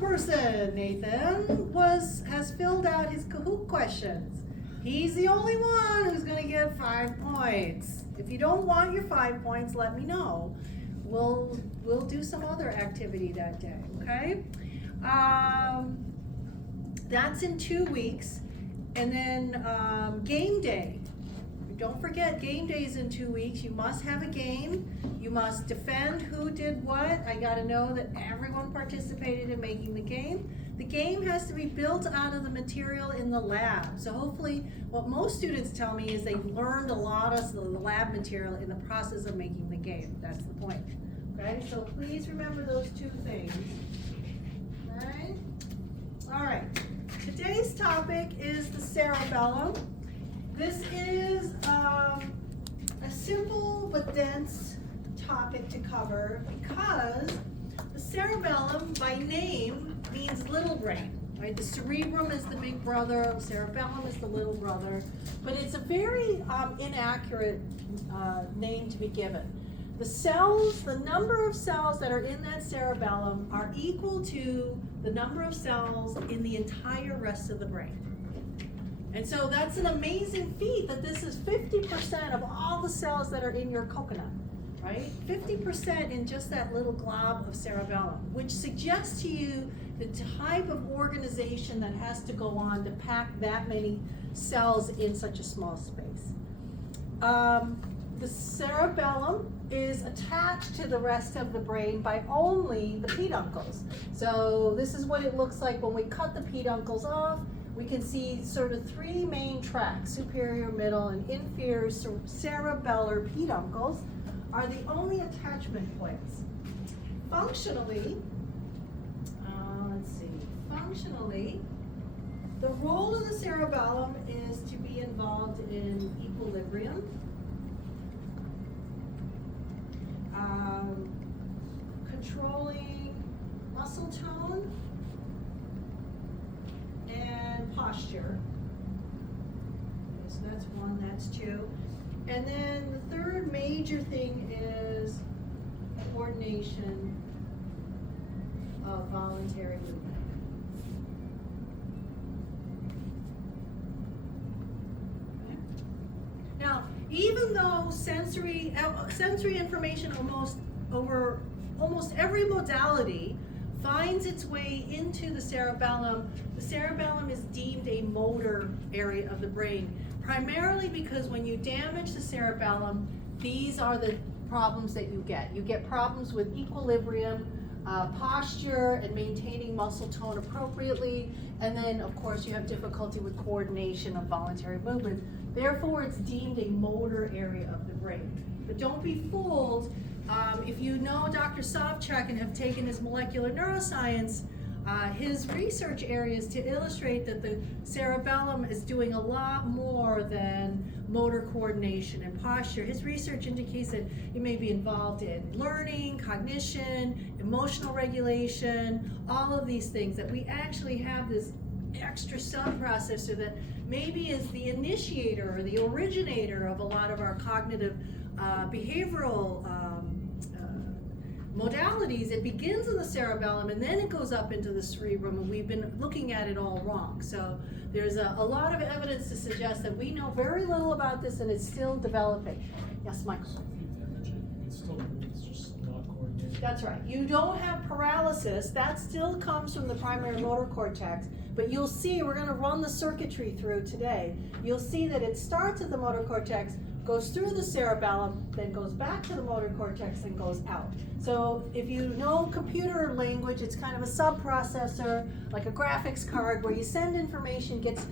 person, Nathan, has filled out his Kahoot questions. He's the only one who's going to get 5 points. If you don't want your 5 points, let me know. We'll do some other activity that day, okay? That's in 2 weeks. And then game day. Don't forget, game day is in 2 weeks. You must have a game. You must defend who did what. I gotta know that everyone participated in making the game. The game has to be built out of the material in the lab. So hopefully, what most students tell me is they've learned a lot of the lab material in the process of making the game. That's the point. Okay, so please remember those 2 things. Okay? All right. Today's topic is the cerebellum. This is a simple but dense topic to cover because the cerebellum by name means little brain, right? The cerebrum is the big brother, the cerebellum is the little brother, but it's a very inaccurate name to be given. The cells, the number of cells that are in that cerebellum are equal to the number of cells in the entire rest of the brain. And so that's an amazing feat that this is 50% of all the cells that are in your coconut, right? 50% in just that little glob of cerebellum, which suggests to you the type of organization that has to go on to pack that many cells in such a small space. The cerebellum is attached to the rest of the brain by only the peduncles. So this is what it looks like when we cut the peduncles off. We can see sort of 3 main tracks, superior, middle, and inferior cerebellar peduncles are the only attachment points. Functionally, the role of the cerebellum is to be involved in equilibrium, controlling muscle tone, and posture. Okay, so that's 1, that's 2. And then the third major thing is coordination of voluntary movement. Okay. Now, even though sensory information over almost every modality finds its way into the cerebellum is deemed a motor area of the brain, primarily because when you damage the cerebellum, these are the problems that you get. You get problems with equilibrium, posture, and maintaining muscle tone appropriately, and then of course you have difficulty with coordination of voluntary movement. Therefore, it's deemed a motor area of the brain. But don't be fooled. If you know Dr. Sovchak and have taken his molecular neuroscience, his research area is to illustrate that the cerebellum is doing a lot more than motor coordination and posture. His research indicates that it may be involved in learning, cognition, emotional regulation, all of these things, that we actually have this extra subprocessor that maybe is the initiator or the originator of a lot of our cognitive behavioral modalities. It begins in the cerebellum and then it goes up into the cerebrum, and we've been looking at it all wrong. So there's a lot of evidence to suggest that we know very little about this and it's still developing. Yes, Michael? It's just not coordinated. That's right. You don't have paralysis. That still comes from the primary motor cortex. But you'll see, we're going to run the circuitry through today. You'll see that it starts at the motor cortex, goes through the cerebellum, then goes back to the motor cortex and goes out. So if you know computer language, it's kind of a subprocessor, like a graphics card, where you send information, gets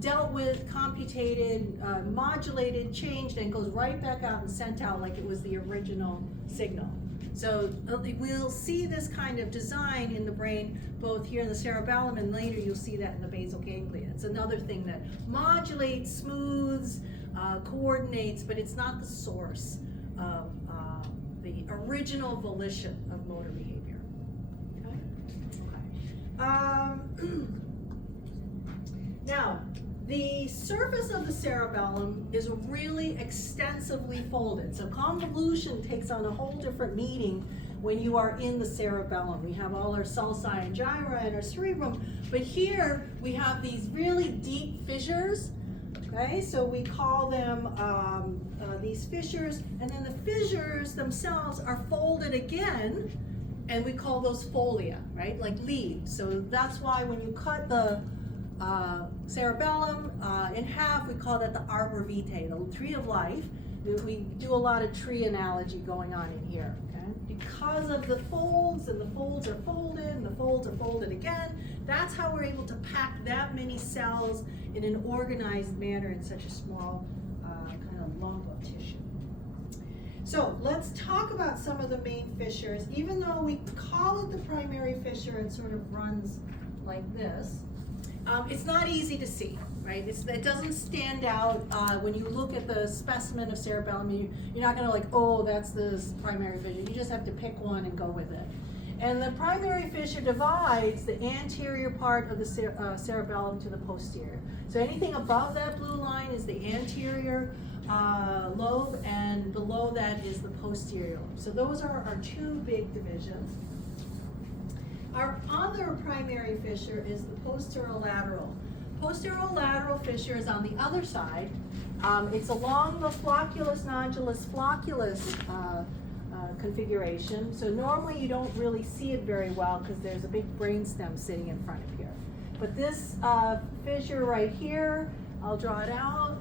dealt with, computated, modulated, changed, and goes right back out and sent out like it was the original signal. So we'll see this kind of design in the brain, both here in the cerebellum, and later you'll see that in the basal ganglia. It's another thing that modulates, smooths, coordinates, but it's not the source of the original volition of motor behavior. Okay? Now, the surface of the cerebellum is really extensively folded. So convolution takes on a whole different meaning when you are in the cerebellum. We have all our sulci and gyra and our cerebrum, but here we have these really deep fissures. Okay, so we call them these fissures, and then the fissures themselves are folded again, and we call those folia, right? Like leaves. So that's why when you cut the cerebellum in half, we call that the arbor vitae, the tree of life. We do a lot of tree analogy going on in here, okay? Because of the folds, and the folds are folded, and the folds are folded again, that's how we're able to pack that many cells in an organized manner in such a small kind of lump of tissue. So let's talk about some of the main fissures. Even though we call it the primary fissure, it sort of runs like this. It's not easy to see, right? It doesn't stand out when you look at the specimen of cerebellum. You're not going to like, oh, that's the primary fissure. You just have to pick one and go with it. And the primary fissure divides the anterior part of the cerebellum to the posterior. So anything above that blue line is the anterior lobe, and below that is the posterior lobe. So those are our two big divisions. Our other primary fissure is the posterolateral. Posterolateral fissure is on the other side. It's along the flocculus nodulus flocculus configuration. So normally you don't really see it very well because there's a big brainstem sitting in front of here. But this fissure right here, I'll draw it out,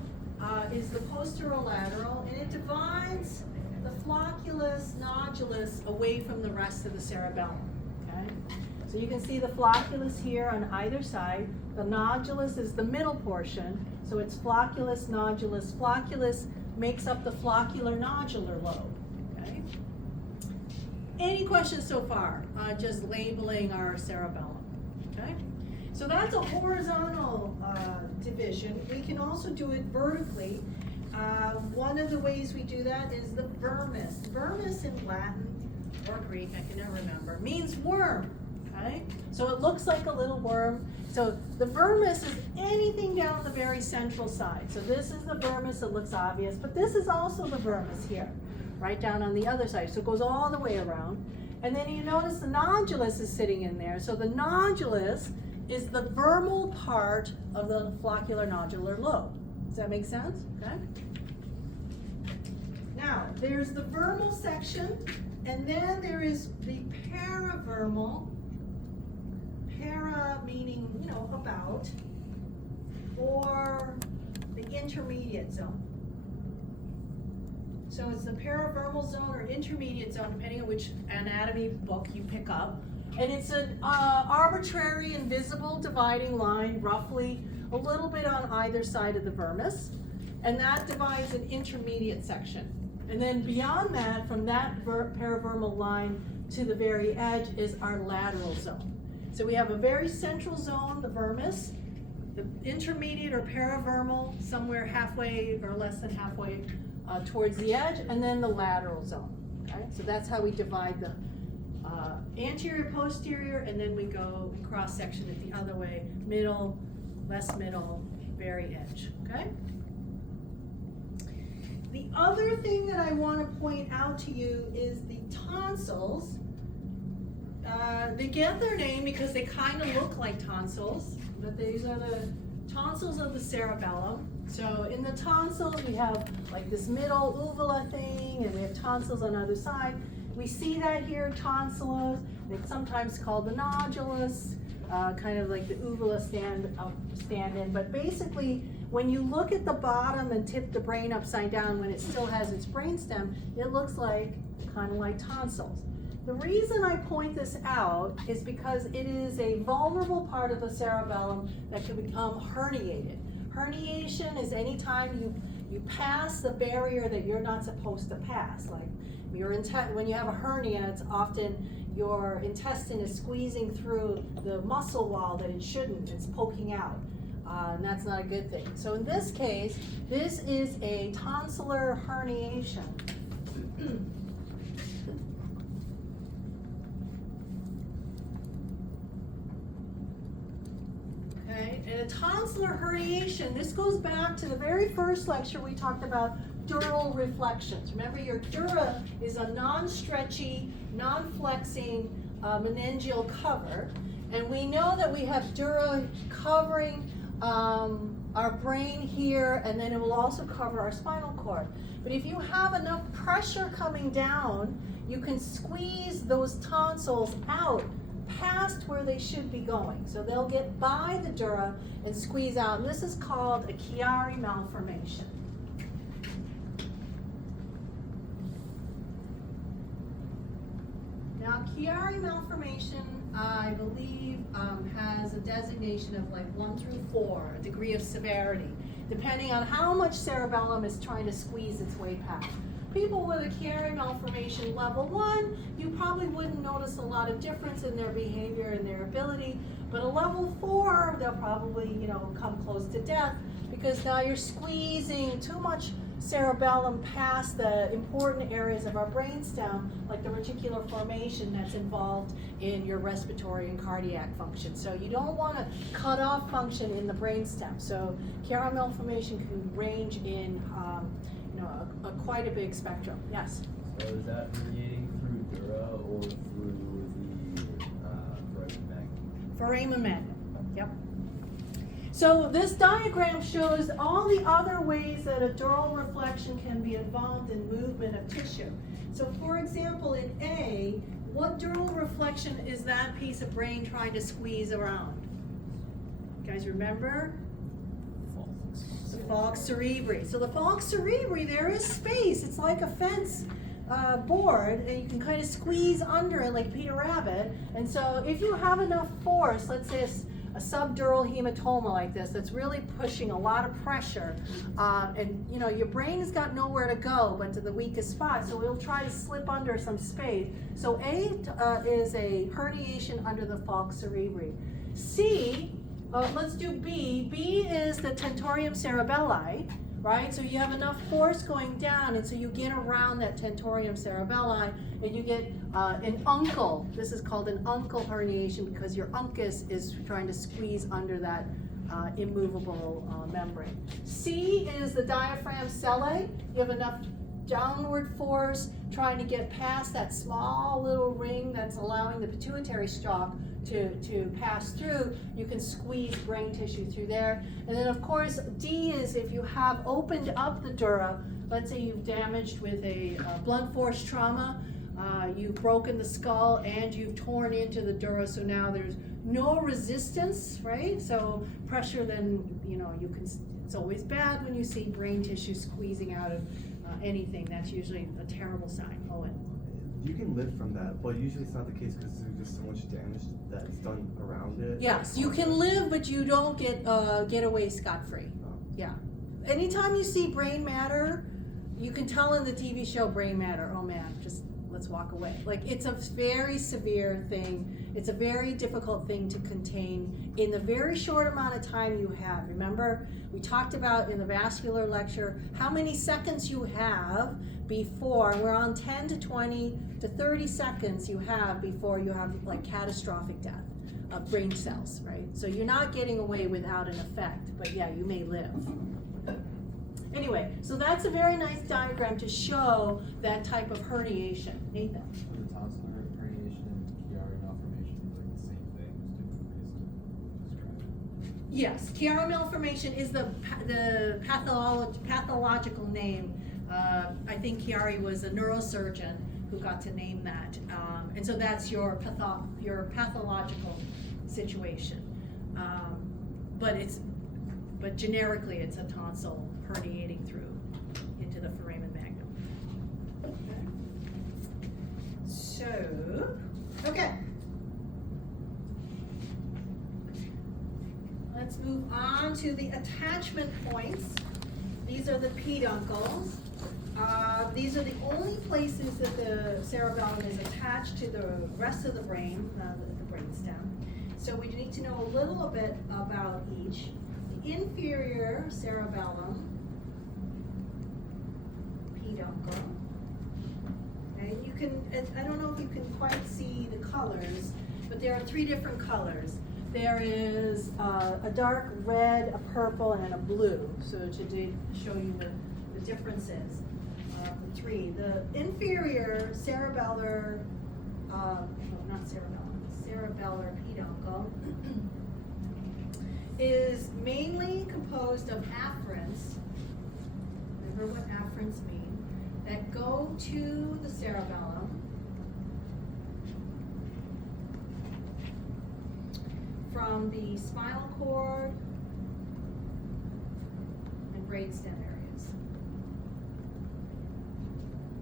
is the posterolateral, and it divides the flocculus nodulus away from the rest of the cerebellum. Okay? So you can see the flocculus here on either side. The nodulus is the middle portion, so it's flocculus nodulus. Flocculus makes up the floccular nodular lobe. Okay? Any questions so far? Just labeling our cerebellum. Okay? So that's a horizontal division. We can also do it vertically. One of the ways we do that is the vermis. Vermis in Latin or Greek, I can never remember, means worm. Okay? So it looks like a little worm. So the vermis is anything down the very central side. So this is the vermis, it looks obvious, but this is also the vermis here, right down on the other side. So it goes all the way around. And then you notice the nodulus is sitting in there. So the nodulus is the vermal part of the floccular nodular lobe. Does that make sense? Okay. Now, there's the vermal section, and then there is the paravermal, para meaning, you know, about, or the intermediate zone. So it's the paravermal zone or intermediate zone, depending on which anatomy book you pick up. And it's an arbitrary invisible dividing line, roughly a little bit on either side of the vermis. And that divides an intermediate section. And then beyond that, from that paravermal line to the very edge is our lateral zone. So we have a very central zone, the vermis, the intermediate or paravermal, somewhere halfway or less than halfway towards the edge, and then the lateral zone. Okay? So that's how we divide the anterior, posterior, and then we go cross section it the other way, middle, less middle, very edge. Okay? The other thing that I want to point out to you is the tonsils. They get their name because they kind of look like tonsils, but these are the tonsils of the cerebellum. So in the tonsils, we have like this middle uvula thing, and we have tonsils on the other side. We see that here, tonsilus. It's sometimes called the nodulus, kind of like the uvula stand in. But basically, when you look at the bottom and tip the brain upside down when it still has its brainstem, it looks like kind of like tonsils. The reason I point this out is because it is a vulnerable part of the cerebellum that can become herniated. Herniation is any time you pass the barrier that you're not supposed to pass. Like when you have a hernia, it's often your intestine is squeezing through the muscle wall that it shouldn't. It's poking out, and that's not a good thing. So in this case, this is a tonsillar herniation. Okay, and a tonsillar herniation, this goes back to the very first lecture we talked about dural reflections. Remember, your dura is a non-stretchy, non-flexing meningeal cover. And we know that we have dura covering our brain here, and then it will also cover our spinal cord. But if you have enough pressure coming down, you can squeeze those tonsils out past where they should be going. So they'll get by the dura and squeeze out. And this is called a Chiari malformation. Now, Chiari malformation, I believe, has a designation of like 1 through 4, a degree of severity, depending on how much cerebellum is trying to squeeze its way past. People with a Chiari malformation level 1, you probably wouldn't notice a lot of difference in their behavior and their ability, but a level 4, they'll probably, come close to death, because now you're squeezing too much cerebellum past the important areas of our brainstem, like the reticular formation that's involved in your respiratory and cardiac function. So you don't want to cut off function in the brainstem. So Chiari malformation can range in quite a big spectrum. Yes? So is that radiating through dura or through the foramen magnum? Foramen magnum. Yep. So this diagram shows all the other ways that a dural reflection can be involved in movement of tissue. So for example, in A, what dural reflection is that piece of brain trying to squeeze around? You guys remember? The falx cerebri. So the falx cerebri, there is space. It's like a fence board, and you can kind of squeeze under it like Peter Rabbit. And so if you have enough force, let's say a subdural hematoma like this that's really pushing a lot of pressure, and your brain has got nowhere to go but to the weakest spot, so it'll try to slip under some space. So A is a herniation under the falx cerebri. C, let's do B. B is the tentorium cerebelli, right? So you have enough force going down, and so you get around that tentorium cerebelli, and you get an uncle. This is called an uncle herniation because your uncus is trying to squeeze under that immovable membrane. C is the diaphragm sellae. You have enough downward force trying to get past that small little ring that's allowing the pituitary stalk to pass through. You can squeeze brain tissue through there. And then of course D is if you have opened up the dura, let's say you've damaged with a blunt force trauma, you've broken the skull and you've torn into the dura, so now there's no resistance, right? So pressure, then you can, it's always bad when you see brain tissue squeezing out of anything. That's usually a terrible sign. Owen. You can live from that, but usually it's not the case because there's just so much damage that's done around it. Yes, you can live, but you don't get away scot-free. Oh. Yeah. Anytime you see brain matter, you can tell in the TV show Brain Matter, oh man, just let's walk away. Like, it's a very severe thing. It's a very difficult thing to contain in the very short amount of time you have. Remember, we talked about in the vascular lecture how many seconds you have before, and we're on 10 to 20 to 30 seconds you have before you have like catastrophic death of brain cells, right? So you're not getting away without an effect, but yeah, you may live. Anyway, so that's a very nice diagram to show that type of herniation. Nathan? So the tonsillar herniation and Chiari malformation are like the same thing, just different ways to describe it. Yes, Chiari malformation is the pathological name. I think Chiari was a neurosurgeon who got to name that, and so that's your pathological situation. But generically, it's a tonsil herniating through into the foramen magnum. Okay. So, okay. Let's move on to the attachment points. These are the peduncles. These are the only places that the cerebellum is attached to the rest of the brain, the brainstem. So we need to know a little bit about each. The inferior cerebellum, peduncle. And you can, I don't know if you can quite see the colors, but there are 3 different colors. There is a dark red, a purple, and a blue. So to show you the differences of the 3. The inferior cerebellar not cerebellum, cerebellar peduncle, is mainly composed of afferents. Remember what afferents mean? That go to the cerebellum from the spinal cord and brainstem areas.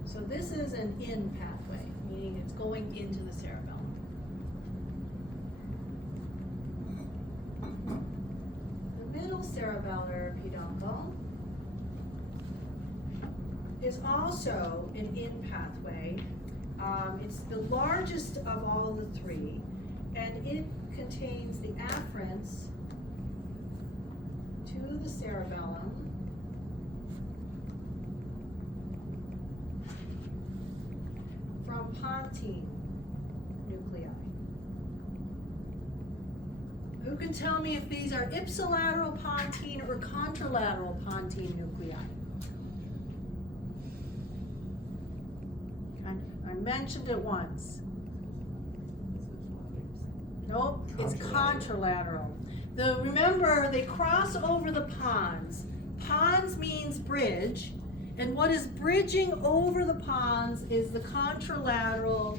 So this is an in pathway, meaning it's going into the cerebellum. The middle cerebellar peduncle is also an in pathway. It's the largest of all the three, and it contains the afferents to the cerebellum from pontine nuclei. Who can tell me if these are ipsilateral pontine or contralateral pontine nuclei? I mentioned it once. Nope, it's contralateral. Remember, they cross over the pons. Pons means bridge, and what is bridging over the pons is the contralateral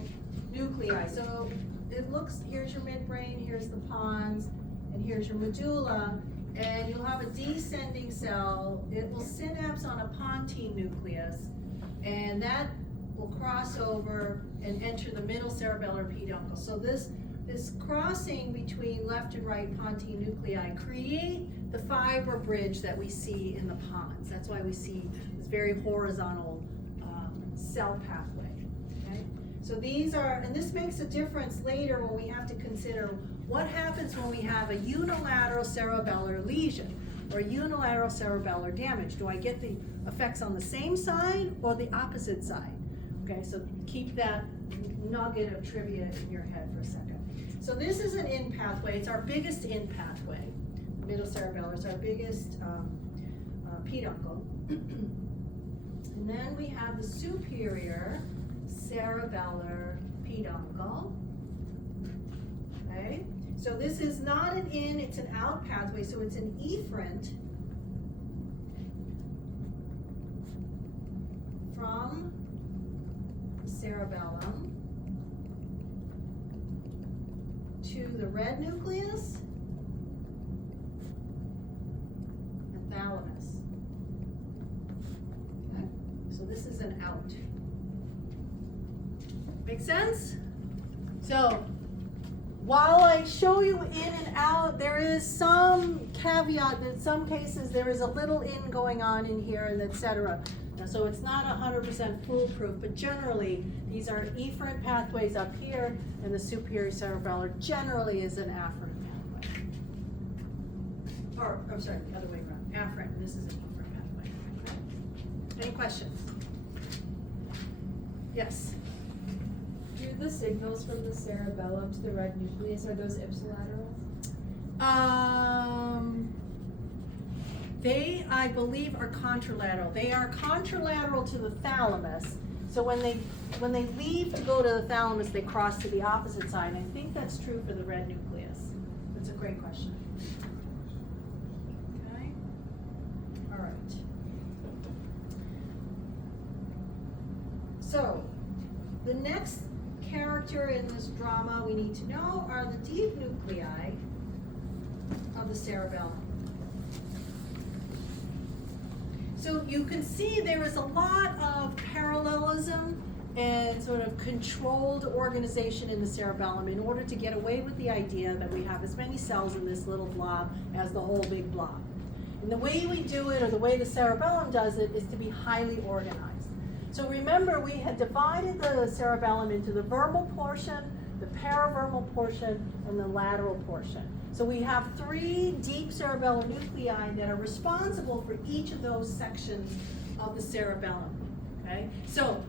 nuclei. So it looks, here's your midbrain, here's the pons, and here's your medulla, and you'll have a descending cell. It will synapse on a pontine nucleus, and that will cross over and enter the middle cerebellar peduncle. So this crossing between left and right pontine nuclei create the fiber bridge that we see in the pons. That's why we see this very horizontal cell pathway. Okay? So these are, and this makes a difference later when we have to consider what happens when we have a unilateral cerebellar lesion or unilateral cerebellar damage. Do I get the effects on the same side or the opposite side? Okay, so keep that nugget of trivia in your head for a second. So this is an in pathway. It's our biggest in pathway. Middle cerebellar is our biggest peduncle. And then we have the superior cerebellar peduncle. Okay, so this is not an in, it's an out pathway, so it's an efferent from the cerebellum to the red nucleus and thalamus. Okay, so this is an out. Make sense? So while I show you in and out, there is some caveat that in some cases there is a little in going on in here and etc. So it's not 100% foolproof, but generally these are efferent pathways up here, and the superior cerebellar generally is an afferent pathway. Or, I'm sorry, the other way around. Afferent, and this is an efferent pathway. Okay. Any questions? Yes? Do the signals from the cerebellum to the red nucleus, are those ipsilateral? They, I believe, are contralateral. They are contralateral to the thalamus. So when they leave to go to the thalamus, they cross to the opposite side. And I think that's true for the red nucleus. That's a great question. Okay. All right. So the next character in this drama we need to know are the deep nuclei of the cerebellum. So you can see there is a lot of parallelism and sort of controlled organization in the cerebellum in order to get away with the idea that we have as many cells in this little blob as the whole big blob. And the way we do it, or the way the cerebellum does it, is to be highly organized. So remember, we had divided the cerebellum into the verbal portion, the paraverbal portion, and the lateral portion. So we have 3 deep cerebellar nuclei that are responsible for each of those sections of the cerebellum. Okay? So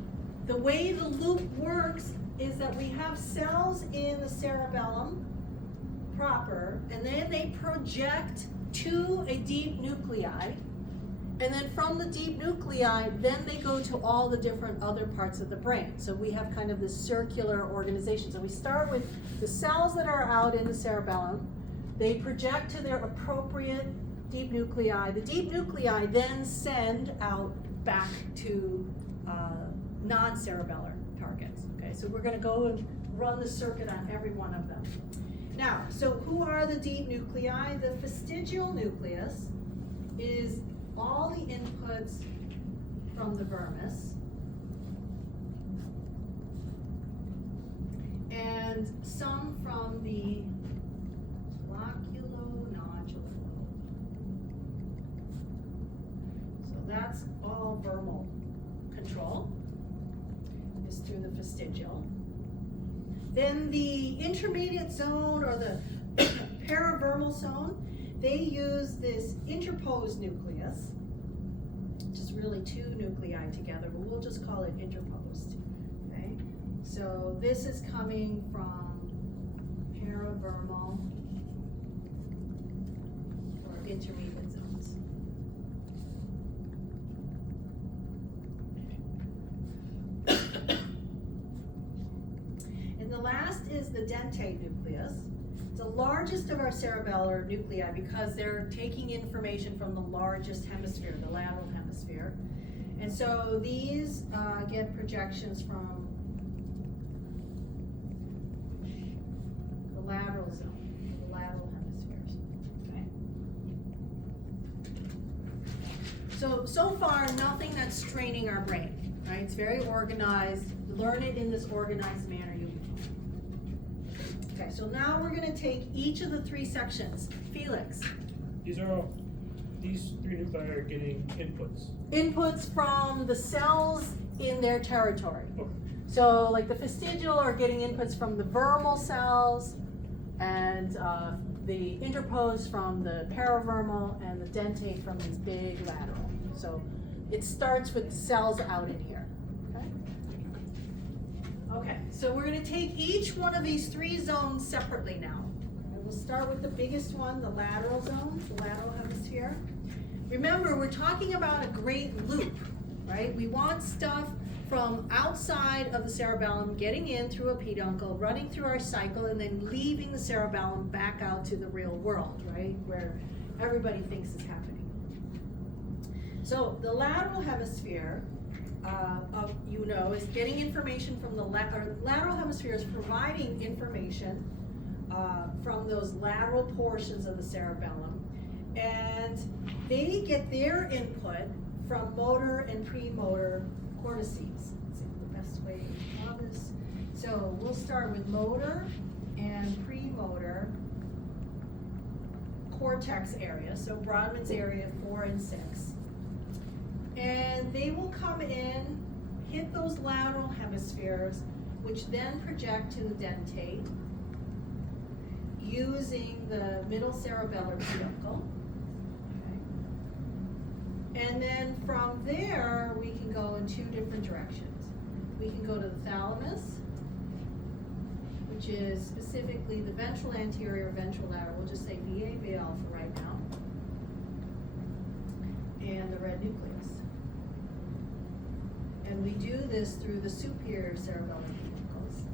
the way the loop works is that we have cells in the cerebellum proper, and then they project to a deep nuclei, And then from the deep nuclei, then they go to all the different other parts of the brain. So we have kind of this circular organization. So we start with the cells that are out in the cerebellum. They project to their appropriate deep nuclei. The deep nuclei then send out back to non-cerebellar targets. Okay, so we're going to go and run the circuit on every one of them. Now, so who are the deep nuclei? The fastigial nucleus is all the inputs from the vermis and some from the flocculonodular. So that's all vermal control, is through the fastigial. Then the intermediate zone, or the paravermal zone, they use this interposed nucleus, which is really two nuclei together, but we'll just call it interposed. Okay? So this is coming from paravermal or intermediate zones. And the last is the dentate nucleus. It's the largest of our cerebellar nuclei because they're taking information from the largest hemisphere, the lateral hemisphere. And so these get projections from the lateral zone, the lateral hemispheres. Okay. So far, nothing that's straining our brain, right? It's very organized. Learn it in this organized manner, you'll be fine. Okay, so now we're gonna take each of the three sections. Felix. These three nuclei are getting inputs. Inputs from the cells in their territory. Okay. So like the fastigial are getting inputs from the vermal cells, and the interposed from the paravermal, and the dentate from these big lateral. So it starts with the cells out in here. Okay, so we're going to take each one of these three zones separately now. And we'll start with the biggest one, the lateral zone, the lateral hemisphere. Remember, we're talking about a great loop, right? We want stuff from outside of the cerebellum getting in through a peduncle, running through our cycle, and then leaving the cerebellum back out to the real world, right? Where everybody thinks is happening. So the lateral hemisphere is getting information from the lateral hemisphere is providing information from those lateral portions of the cerebellum, and they get their input from motor and premotor cortices. That's the best way to draw this. So we'll start with motor and premotor cortex area, so Brodmann's area 4 and 6. And they will come in, hit those lateral hemispheres, which then project to the dentate using the middle cerebellar peduncle. Okay. And then from there, we can go in two different directions. We can go to the thalamus, which is specifically the ventral anterior, ventral lateral. We'll just say VAVL for right now. And the red nucleus. And we do this through the superior cerebellar peduncles.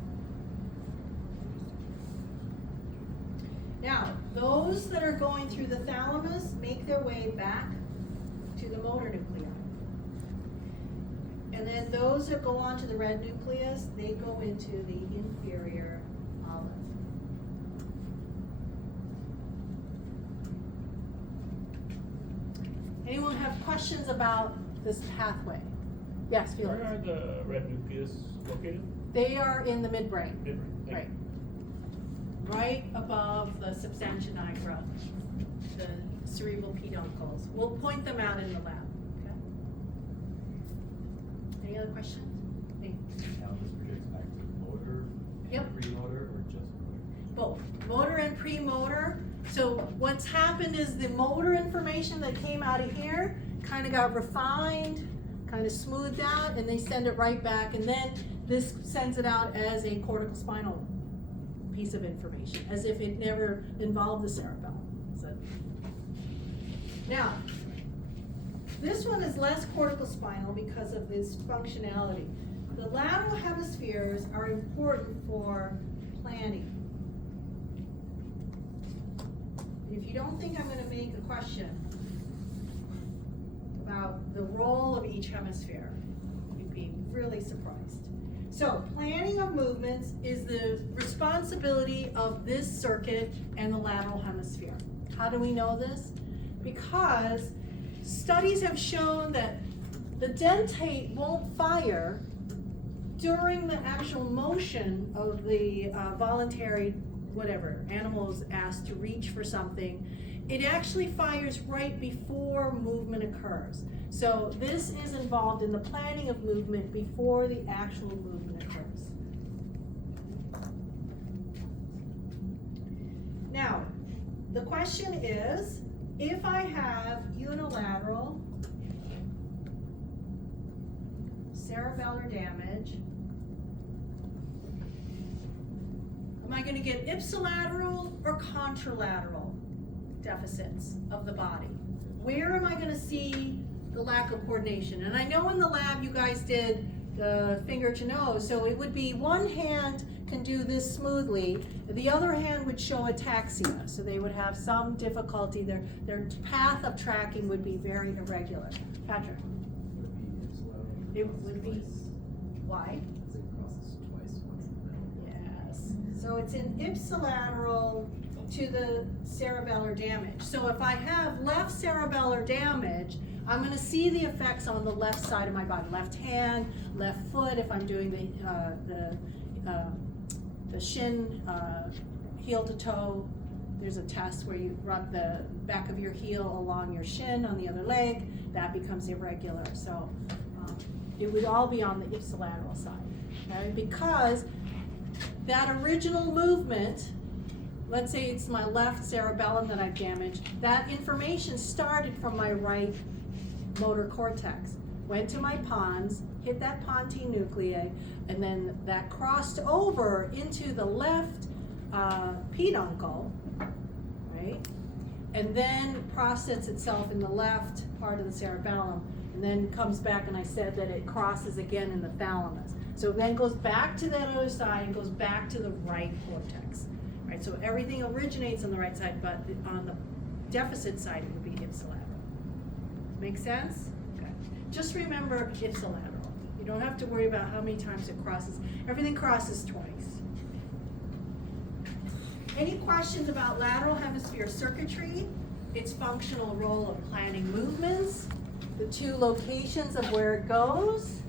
Now, those that are going through the thalamus make their way back to the motor nuclei. And then those that go on to the red nucleus, they go into the inferior olive. Anyone have questions about this pathway? Yes, Felix. Where are the red nucleus located? They are in the midbrain, Midbrain. Thank right? you. Right above the substantia nigra, the cerebral peduncles. We'll point them out in the lab. Okay. Any other questions? Me? Now this projects back to motor Yep. and premotor, or just motor? Both motor and premotor. So what's happened is the motor information that came out of here kind of got refined, kind of smoothed out, and they send it right back, and then this sends it out as a cortical spinal piece of information, as if it never involved the cerebellum. So, now, This one is less corticospinal because of its functionality. The lateral hemispheres are important for planning. If you don't think I'm gonna make a question about the role of each hemisphere, you'd be really surprised. So, planning of movements is the responsibility of this circuit and the lateral hemisphere. How do we know this? Because studies have shown that the dentate won't fire during the actual motion of the voluntary, whatever, animal is asked to reach for something. It actually fires right before movement occurs. So this is involved in the planning of movement before the actual movement occurs. Now, the question is, if I have unilateral cerebellar damage, am I going to get ipsilateral or contralateral deficits of the body? Where am I going to see the lack of coordination? And I know in the lab you guys did the finger to nose, so it would be one hand can do this smoothly, the other hand would show ataxia, so they would have some difficulty. Their path of tracking would be very irregular. Patrick? It would be, why? Because it crosses twice, once in the middle. Yes. So it's an ipsilateral to the cerebellar damage. So if I have left cerebellar damage, I'm gonna see the effects on the left side of my body, left hand, left foot, if I'm doing the shin, heel to toe. There's a test where you rub the back of your heel along your shin on the other leg, that becomes irregular. So it would all be on the ipsilateral side, okay? Because that original movement, let's say it's my left cerebellum that I've damaged, that information started from my right motor cortex, went to my pons, hit that pontine nuclei, and then that crossed over into the left peduncle, right? And then processed itself in the left part of the cerebellum, and then comes back, and I said that it crosses again in the thalamus. So it then goes back to that other side and goes back to the right cortex, right? So everything originates on the right side, but on the deficit side, it would be ipsilateral. Make sense? Okay. Just remember ipsilateral. You don't have to worry about how many times it crosses. Everything crosses twice. Any questions about lateral hemisphere circuitry, its functional role of planning movements, the two locations of where it goes?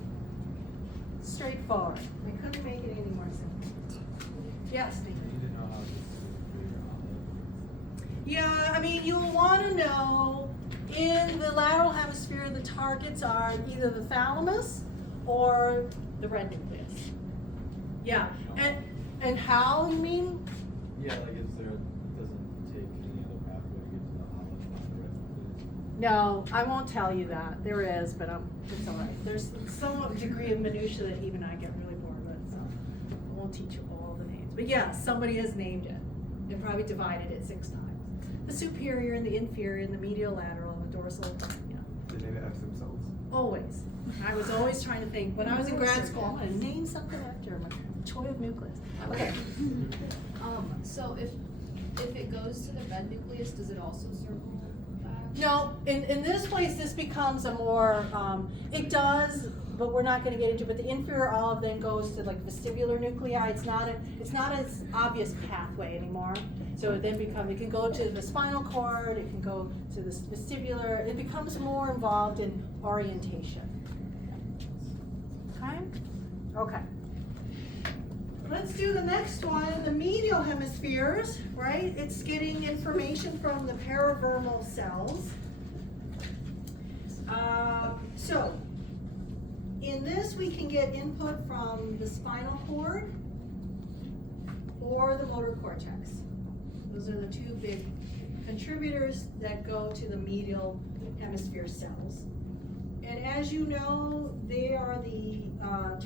Straightforward. I couldn't make it any more simple. Yes, Steve? I need to know how this is for your outlet. Yeah, I mean, you'll want to know in the lateral hemisphere, the targets are either the thalamus or the red nucleus. Yeah, and how, you mean? Yeah, like is there, it doesn't take any other pathway to get to the outlet from the red nucleus? No, I won't tell you that. There is, but it's all right. There's some degree of minutia that even I get really bored with, so I won't teach you all the names. But yeah, somebody has named it and probably divided it 6 times. The superior and the inferior and the medial lateral and the dorsal, yeah. Did they name it after themselves? Always. I was always trying to think, when I was in grad school, I'm gonna name something after my Choi of nucleus. Okay. So if it goes to the red nucleus, does it also circle back? No, in this place, this becomes a more, it does, but we're not gonna get into, but the inferior olive then goes to like vestibular nuclei. It's not as obvious pathway anymore. So it then it can go to the spinal cord, it can go to the vestibular, it becomes more involved in orientation. Okay? Okay. Let's do the next one, the medial hemispheres, right? It's getting information from the paravermal cells. So, in this we can get input from the spinal cord or the motor cortex. Those are the two big contributors that go to the medial hemisphere cells. And as you know, they are the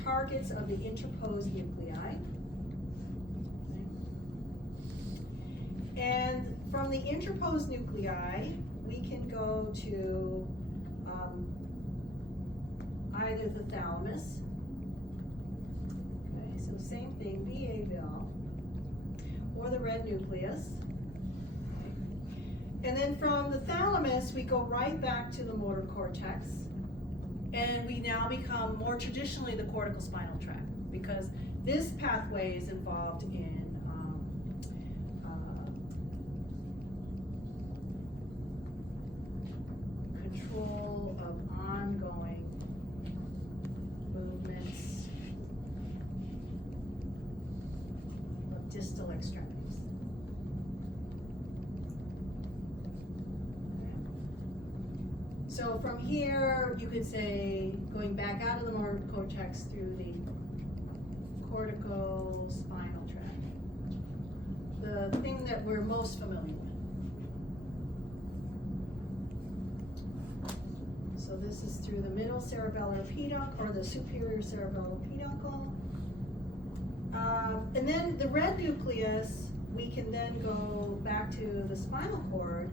targets of the interposed nuclei. And from the interposed nuclei, we can go to either the thalamus, okay, so same thing, VAVL, or the red nucleus. And then from the thalamus, we go right back to the motor cortex, and we now become more traditionally the cortical spinal tract, because this pathway is involved in control of ongoing movements of distal extremities. So from here, you could say, going back out of the motor cortex through the cortico-spinal tract, the thing that we're most familiar with. So this is through the middle cerebellar peduncle, or the superior cerebellar peduncle. And then the red nucleus, we can then go back to the spinal cord,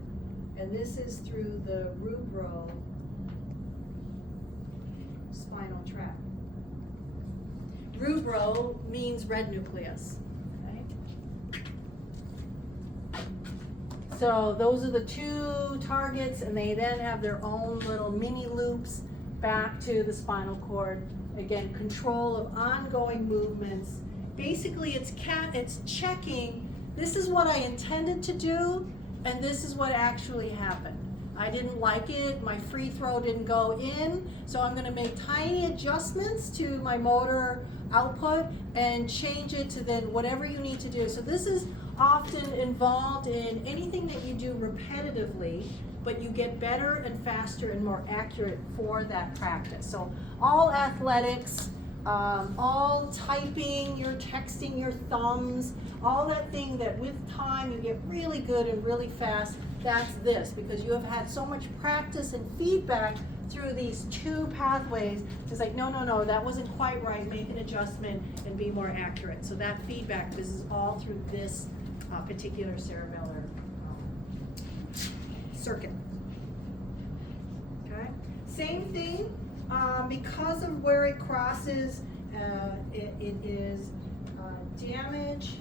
and this is through the rubro-spinal tract. Rubro means red nucleus. Okay? So those are the two targets, and they then have their own little mini loops back to the spinal cord. Again, control of ongoing movements. Basically, it's checking, this is what I intended to do, and this is what actually happened. I didn't like it, my free throw didn't go in, so I'm gonna make tiny adjustments to my motor output and change it to then whatever you need to do. So this is often involved in anything that you do repetitively, but you get better and faster and more accurate for that practice. So all athletics, all typing, your texting, your thumbs, all that thing that with time you get really good and really fast, that's this, because you have had so much practice and feedback through these two pathways. It's like, no, that wasn't quite right, make an adjustment and be more accurate. So that feedback, this is all through this particular cerebellar circuit. Okay, same thing, because of where it crosses, it is damage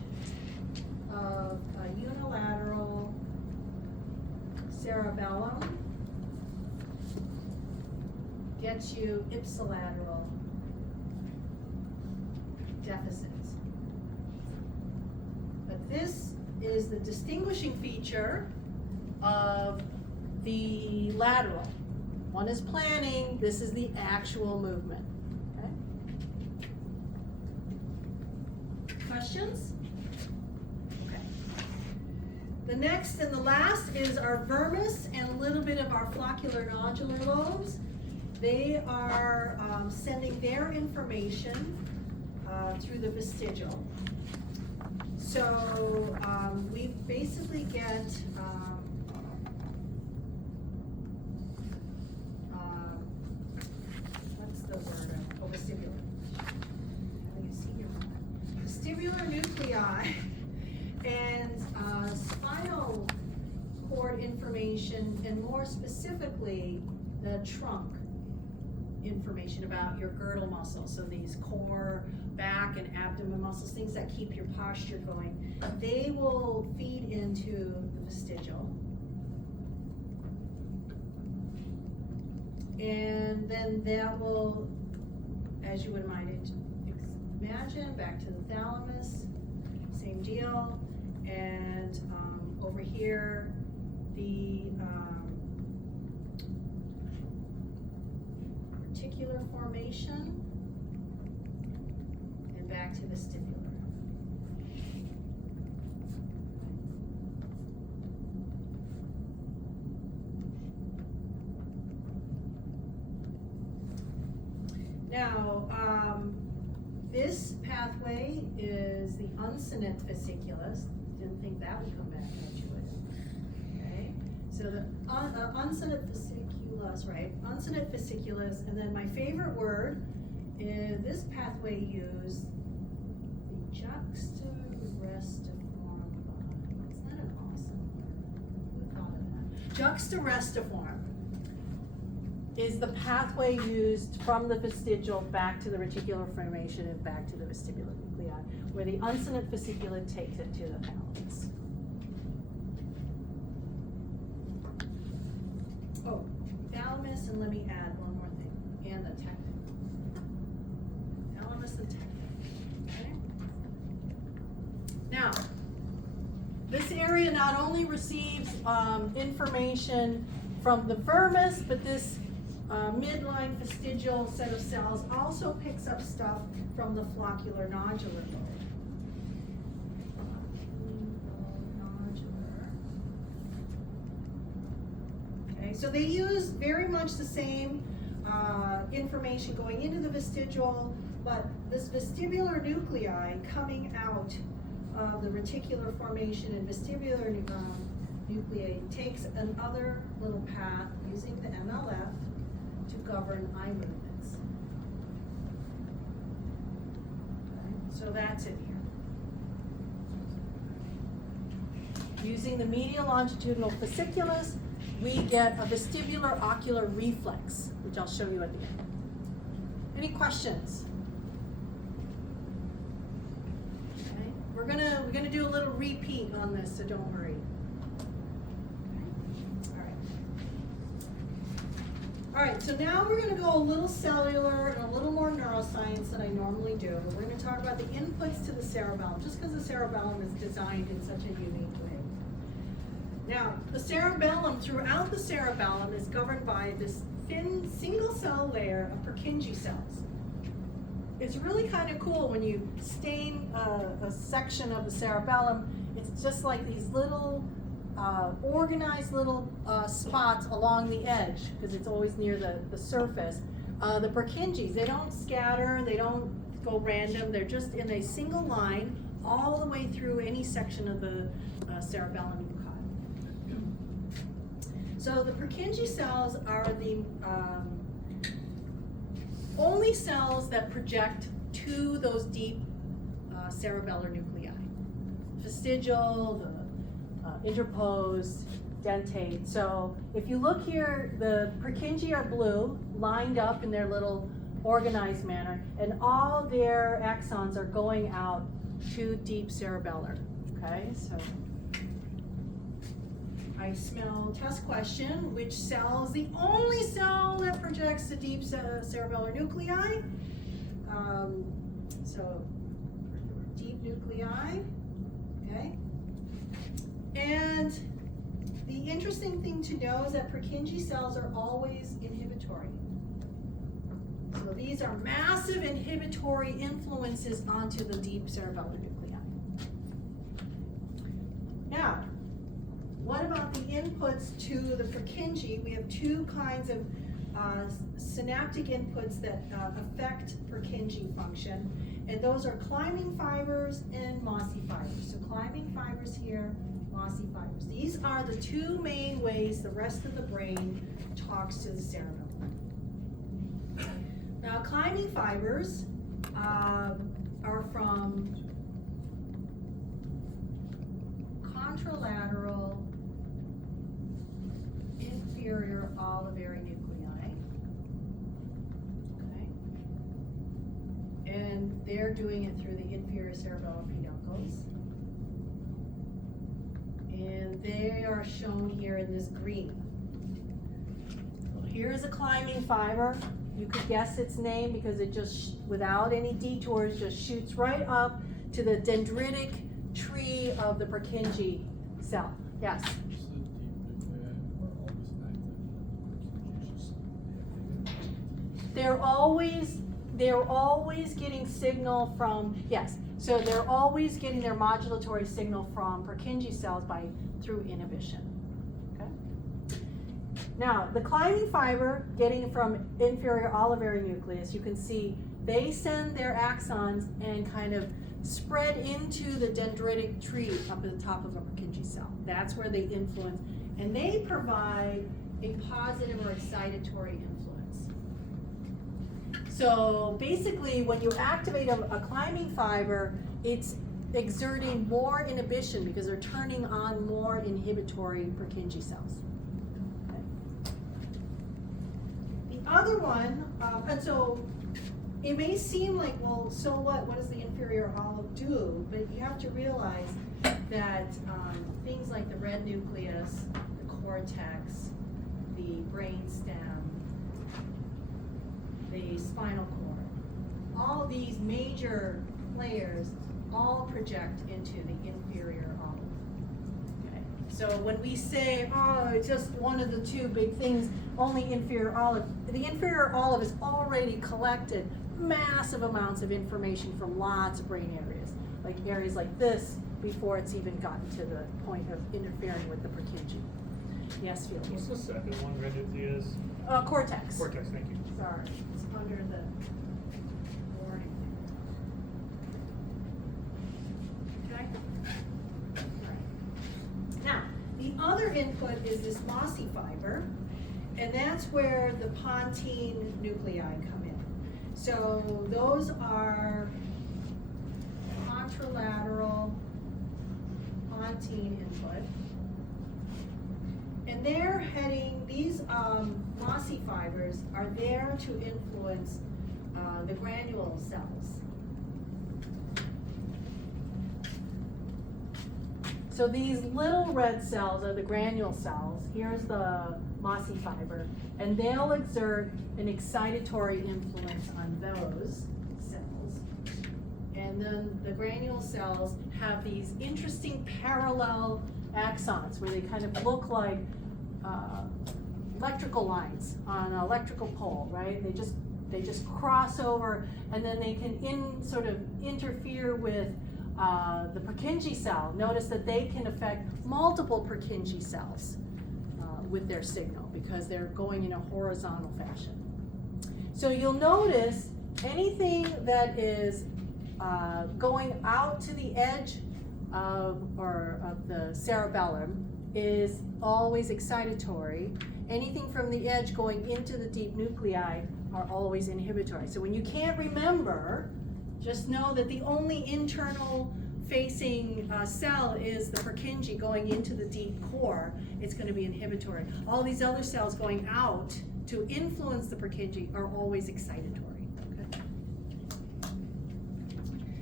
of unilateral cerebellum, gets you ipsilateral deficits. But this is the distinguishing feature of the lateral. One is planning, this is the actual movement. Okay? Questions? Okay. The next and the last is our vermis and a little bit of our floccular nodular lobes. They are sending their information through the vestigial. So we basically get what's the word? Oh, vestibular. How do you see your vestibular nuclei and spinal cord information, and more specifically the trunk information about your girdle muscles. So these core, back, and abdomen muscles, things that keep your posture going, they will feed into the vestigial. And then that will, as you would imagine, back to the thalamus, same deal. And over here, the reticular formation, and back to vestibular. Now, this pathway is the uncinate fasciculus. Didn't think that would come back at you. Okay, so the uncinate fasciculus, right? Uncinate fasciculus, and then my favorite word is this pathway used the juxtarestiform. Isn't that an awesome word? Who thought of that? Juxtarestiform. is the pathway used from the vestigial back to the reticular formation and back to the vestibular nuclei, where the uncinate fasciculate takes it to the thalamus. Oh, thalamus, and let me add one more thing, and the tectum. Thalamus and tectum, okay? Now, this area not only receives information from the vermis, but this midline vestigial set of cells also picks up stuff from the floccular nodular lobe. Okay, so they use very much the same information going into the vestigial, but this vestibular nuclei coming out of the reticular formation and vestibular nuclei takes another little path using the MLF to govern eye movements. Okay, so that's it here. Using the medial longitudinal fasciculus, we get a vestibular ocular reflex, which I'll show you at the end. Any questions? Okay. We're gonna do a little repeat on this, so don't worry. All right, so now we're gonna go a little cellular and a little more neuroscience than I normally do. We're gonna talk about the inputs to the cerebellum, just because the cerebellum is designed in such a unique way. Now, the cerebellum, throughout the cerebellum, is governed by this thin single cell layer of Purkinje cells. It's really kind of cool when you stain a section of the cerebellum. It's just like these little organized little spots along the edge, because it's always near the surface. The Purkinjes, they don't scatter, they don't go random, they're just in a single line all the way through any section of the cerebellum you've cut. So the Purkinje cells are the only cells that project to those deep cerebellar nuclei. Vestigial, the interposed, dentate. So if you look here, the Purkinje are blue, lined up in their little organized manner, and all their axons are going out to deep cerebellar. Okay, so I smell test question, which cell is the only cell that projects to deep cerebellar nuclei? So deep nuclei, okay? And the interesting thing to know is that Purkinje cells are always inhibitory. So these are massive inhibitory influences onto the deep cerebellar nuclei. Now, what about the inputs to the Purkinje? We have two kinds of synaptic inputs that affect Purkinje function, and those are climbing fibers and mossy fibers. So climbing fibers here, mossy fibers. These are the two main ways the rest of the brain talks to the cerebellum. Now, climbing fibers are from contralateral inferior olivary nuclei. Okay. And they're doing it through the inferior cerebellum peduncles. And they are shown here in this green. Here is a climbing fiber. You could guess its name because it just, without any detours, just shoots right up to the dendritic tree of the Purkinje cell. Yes? They're always getting signal from, yes, so they're always getting their modulatory signal from Purkinje cells through inhibition. Okay. Now, the climbing fiber getting from inferior olivary nucleus, you can see they send their axons and kind of spread into the dendritic tree up at the top of a Purkinje cell. That's where they influence, and they provide a positive or excitatory influence. So basically, when you activate a climbing fiber, it's exerting more inhibition because they're turning on more inhibitory Purkinje cells. Okay. other one, and so it may seem like, well, so what does the inferior olive do? But you have to realize that things like the red nucleus, the cortex, the brainstem, the spinal cord, all of these major players all project into the inferior olive. Okay. So when we say, oh, it's just one of the two big things, only inferior olive, the inferior olive has already collected massive amounts of information from lots of brain areas, like areas like this, before it's even gotten to the point of interfering with the Purkinje. Yes, Felix? What's the second one, red nucleus? Cortex. Cortex, thank you. Sorry, it's under the warning. Okay? Alright. Now, the other input is this mossy fiber, and that's where the pontine nuclei come in. So those are contralateral pontine input. And they're heading, these mossy fibers are there to influence the granule cells. So these little red cells are the granule cells. Here's the mossy fiber, and they'll exert an excitatory influence on those cells. And then the granule cells have these interesting parallel axons where they kind of look like electrical lines on an electrical pole, right? They just cross over, and then they can sort of interfere with the Purkinje cell. Notice that they can affect multiple Purkinje cells with their signal because they're going in a horizontal fashion. So you'll notice anything that is going out to the edge of the cerebellum is always excitatory. Anything from the edge going into the deep nuclei are always inhibitory. So when you can't remember, just know that the only internal facing cell is the Purkinje going into the deep core. It's going to be inhibitory. All these other cells going out to influence the Purkinje are always excitatory. Okay?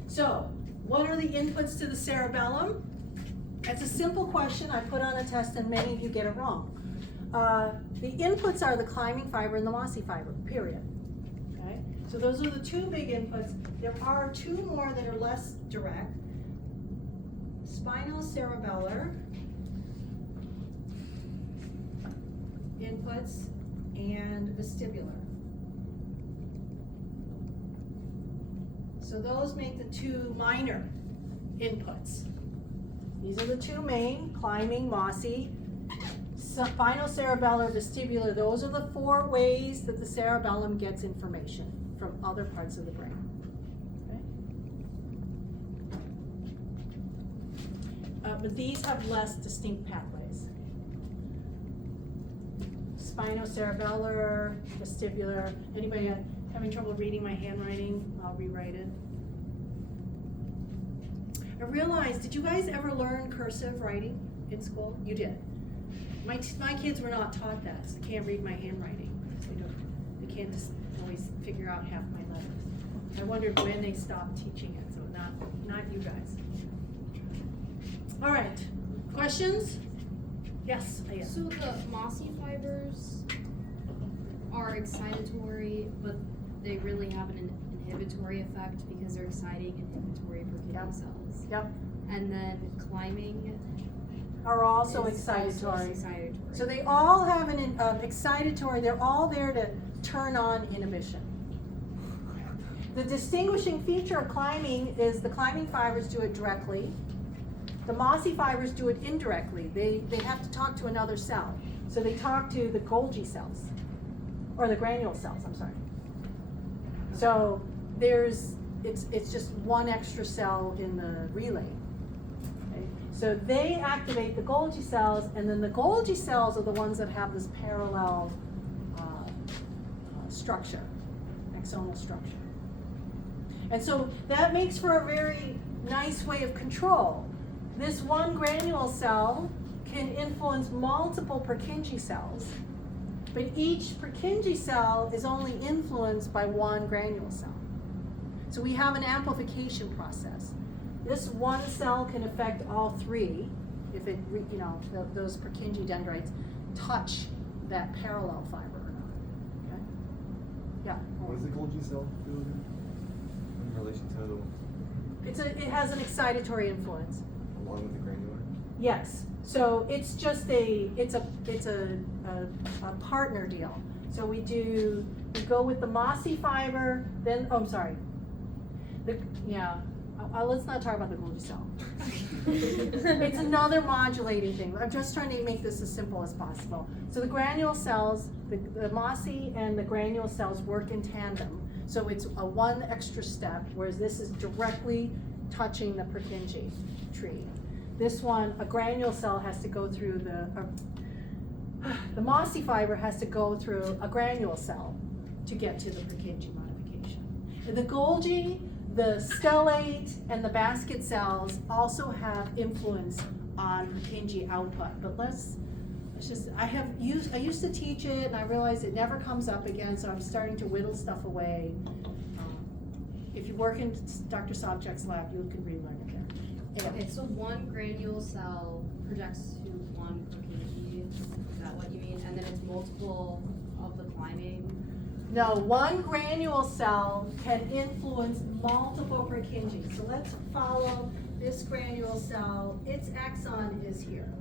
So, what are the inputs to the cerebellum? It's a simple question I put on a test, and many of you get it wrong. The inputs are the climbing fiber and the mossy fiber, period. Okay? So those are the two big inputs. There are two more that are less direct. Spinocerebellar inputs and vestibular. So those make the two minor inputs. These are the two main, climbing, mossy, spinocerebellar, vestibular. Those are the four ways that the cerebellum gets information from other parts of the brain. Okay? But these have less distinct pathways. Spinocerebellar, vestibular. Anybody having trouble reading my handwriting? I'll rewrite it. I realized, did you guys ever learn cursive writing in school? You did. My kids were not taught that, so they can't read my handwriting. They can't just always figure out half my letters. I wondered when they stopped teaching it, so not you guys. All right, questions? Yes, Aya. So the mossy fibers are excitatory, but they really have an inhibitory effect because they're exciting inhibitory Purkinje cells. Yep. And then climbing Are also is also excitatory. excitatory. So they all have an excitatory, they're all there to turn on inhibition. The distinguishing feature of climbing is the climbing fibers do it directly. The mossy fibers do it indirectly. They have to talk to another cell. So they talk to the Golgi cells, or the granule cells, I'm sorry. So it's just one extra cell in the relay. Okay? So they activate the Golgi cells, and then the Golgi cells are the ones that have this parallel structure, axonal structure. And so that makes for a very nice way of control. This one granule cell can influence multiple Purkinje cells, But each Purkinje cell is only influenced by one granule cell. So we have an amplification process. This one cell can affect all three if it, those Purkinje dendrites touch that parallel fiber or not. Okay? Yeah. What does the Golgi cell do again? In relation to It has an excitatory influence. along with the granular? Yes. So it's just a partner deal. So we go with the mossy fiber, then let's not talk about the Golgi cell. It's another modulating thing. I'm just trying to make this as simple as possible. So the granule cells, the mossy and the granule cells work in tandem. So it's a one extra step, whereas this is directly touching the Purkinje tree. This one, a granule cell has to go through the mossy fiber has to go through a granule cell to get to the Purkinje modification. And the Golgi, the stellate, and the basket cells also have influence on Purkinje output. But I used to teach it, and I realized it never comes up again, so I'm starting to whittle stuff away. If you work in Dr. Sobczak's lab, you can relearn it there. Okay, so one granule cell projects to one Purkinje, is that what you mean? And then it's multiple of the climbing? No, one granule cell can influence multiple Purkinje. So let's follow this granule cell. Its axon is here,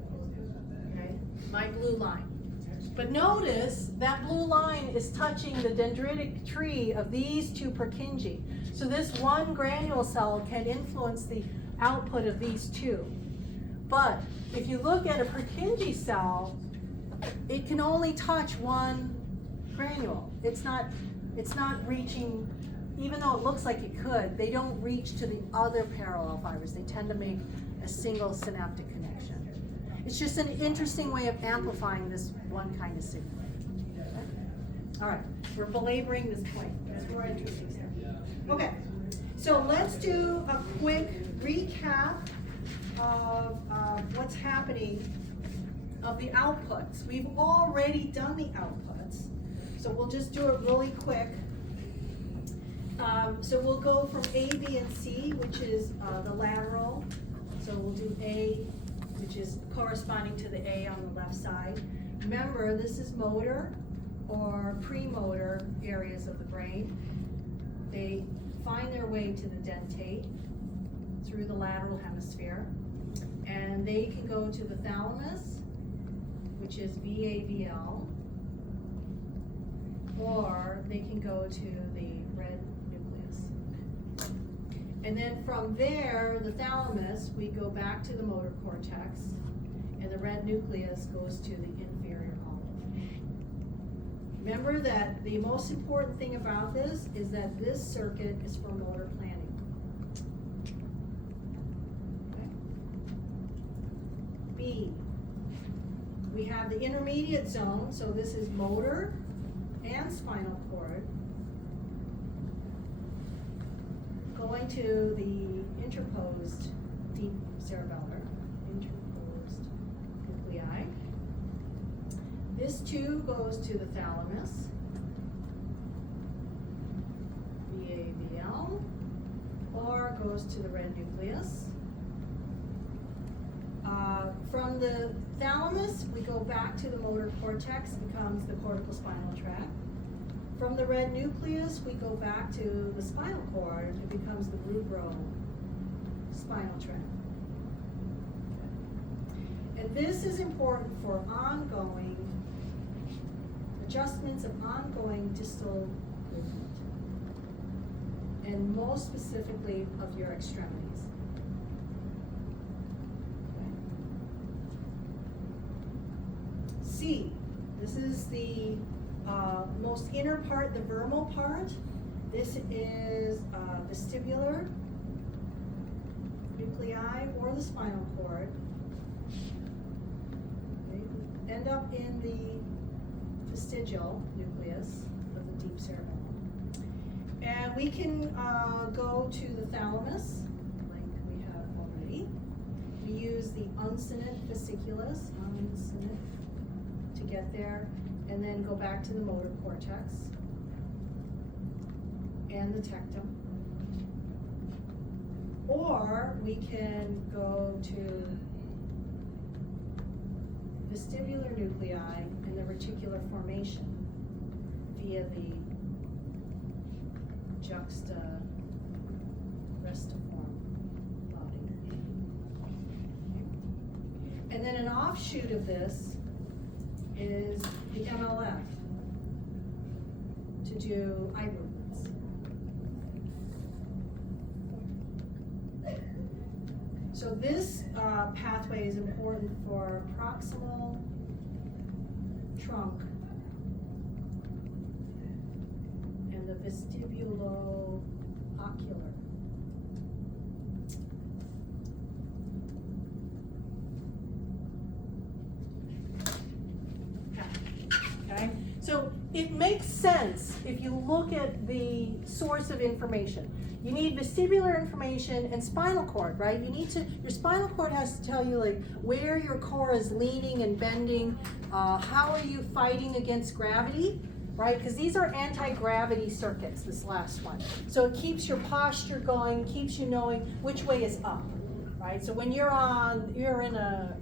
okay? My blue line. But notice that blue line is touching the dendritic tree of these two Purkinje. So this one granule cell can influence the output of these two. But if you look at a Purkinje cell, it can only touch one granule. It's not reaching, even though it looks like it could, they don't reach to the other parallel fibers. They tend to make a single synaptic connection. It's just an interesting way of amplifying this one kind of signal. All right, we're belaboring this point. That's more interesting stuff. Okay, so let's do a quick recap of what's happening of the outputs. We've already done the outputs, so we'll just do it really quick. So we'll go from A, B, and C, which is the lateral. So we'll do A, which is corresponding to the A on the left side. Remember, this is motor or premotor areas of the brain. They find their way to the dentate through the lateral hemisphere, and they can go to the thalamus, which is VAVL, or they can go to the red nucleus. And then from there, the thalamus, we go back to the motor cortex, and the red nucleus goes to the inferior olive. Remember that the most important thing about this is that this circuit is for motor planning. Okay. B, we have the intermediate zone, so this is motor and spinal cord, going to the interposed deep cerebellar, interposed nuclei. This too goes to the thalamus, VAVL, or goes to the red nucleus. From the thalamus, we go back to the motor cortex, becomes the cortical spinal tract. From the red nucleus, we go back to the spinal cord, it becomes the rubro spinal tract. And this is important for ongoing adjustments of ongoing distal movement, and most specifically of your extremities. C, this is the most inner part, the vermal part. This is vestibular nuclei or the spinal cord. Okay. End up in the vestigial nucleus of the deep cerebellum. And we can go to the thalamus, like we have already. We use the uncinate fasciculus, uncinate, to get there. and then go back to the motor cortex and the tectum. Or we can go to vestibular nuclei and the reticular formation via the juxta-restiform body. And then an offshoot of this is the MLF to do eye movements. So this pathway is important for proximal trunk and the vestibulo-ocular. Okay, so it makes sense if you look at the source of information. You need vestibular information and spinal cord, right? Your spinal cord has to tell you like where your core is leaning and bending, how are you fighting against gravity, right? Because these are anti-gravity circuits, this last one. So it keeps your posture going, keeps you knowing which way is up, right? So when you're in a,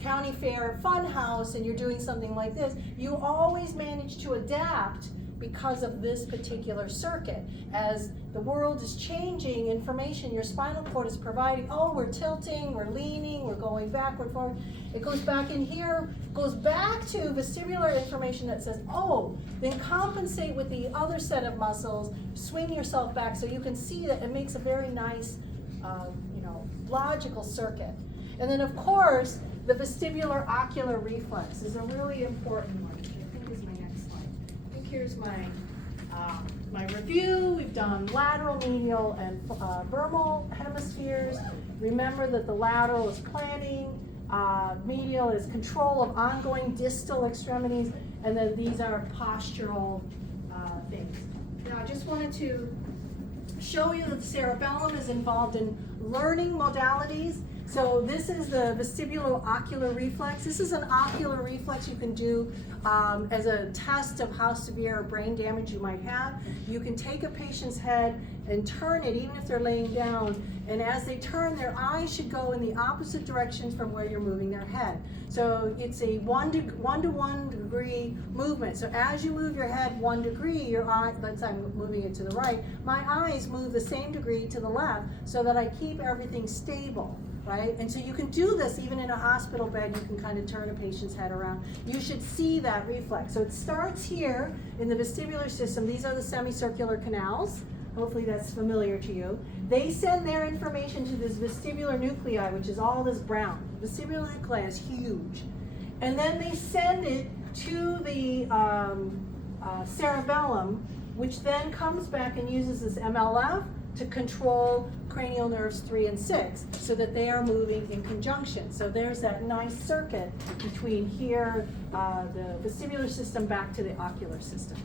county fair fun house and you're doing something like this, you always manage to adapt because of this particular circuit. As the world is changing, information your spinal cord is providing, oh, we're tilting, we're leaning, we're going backward, forward. It goes back in here, goes back to vestibular information that says, oh, then compensate with the other set of muscles, swing yourself back. So you can see that it makes a very nice, logical circuit. And then of course, the vestibular ocular reflex is a really important one. I think is my next slide. I think here's my review. We've done lateral, medial, and vermal hemispheres. Remember that the lateral is planning, medial is control of ongoing distal extremities, and then these are postural things. Now I just wanted to show you that the cerebellum is involved in learning modalities. So this is the vestibulo-ocular reflex. This is an ocular reflex you can do as a test of how severe brain damage you might have. You can take a patient's head and turn it, even if they're laying down, and as they turn, their eyes should go in the opposite directions from where you're moving their head. So it's a 1 to 1 degree movement. So as you move your head 1 degree, your eye, let's say I'm moving it to the right, my eyes move the same degree to the left so that I keep everything stable. Right? And so you can do this even in a hospital bed. You can kind of turn a patient's head around. You should see that reflex. So it starts here in the vestibular system. These are the semicircular canals. Hopefully that's familiar to you. They send their information to this vestibular nuclei, which is all this brown. Vestibular nuclei is huge. And then they send it to the cerebellum, which then comes back and uses this MLF to control cranial nerves 3 and 6 so that they are moving in conjunction. So there's that nice circuit between here, the vestibular system back to the ocular system.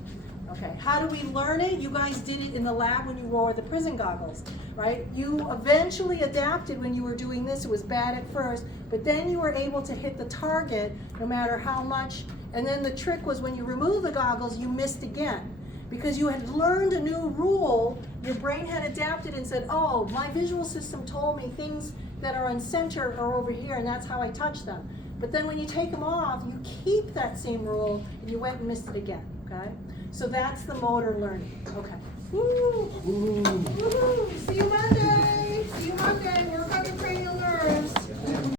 Okay, how do we learn it? You guys did it in the lab when you wore the prison goggles, right? You eventually adapted when you were doing this. It was bad at first, but then you were able to hit the target no matter how much. And then the trick was when you remove the goggles, you missed again. Because you had learned a new rule, your brain had adapted and said, oh, my visual system told me things that are on center are over here, and that's how I touch them. But then when you take them off, you keep that same rule, and you went and missed it again, okay? So that's the motor learning, okay. Woo! Woo! See you Monday! See you Monday, work on your cranial nerves.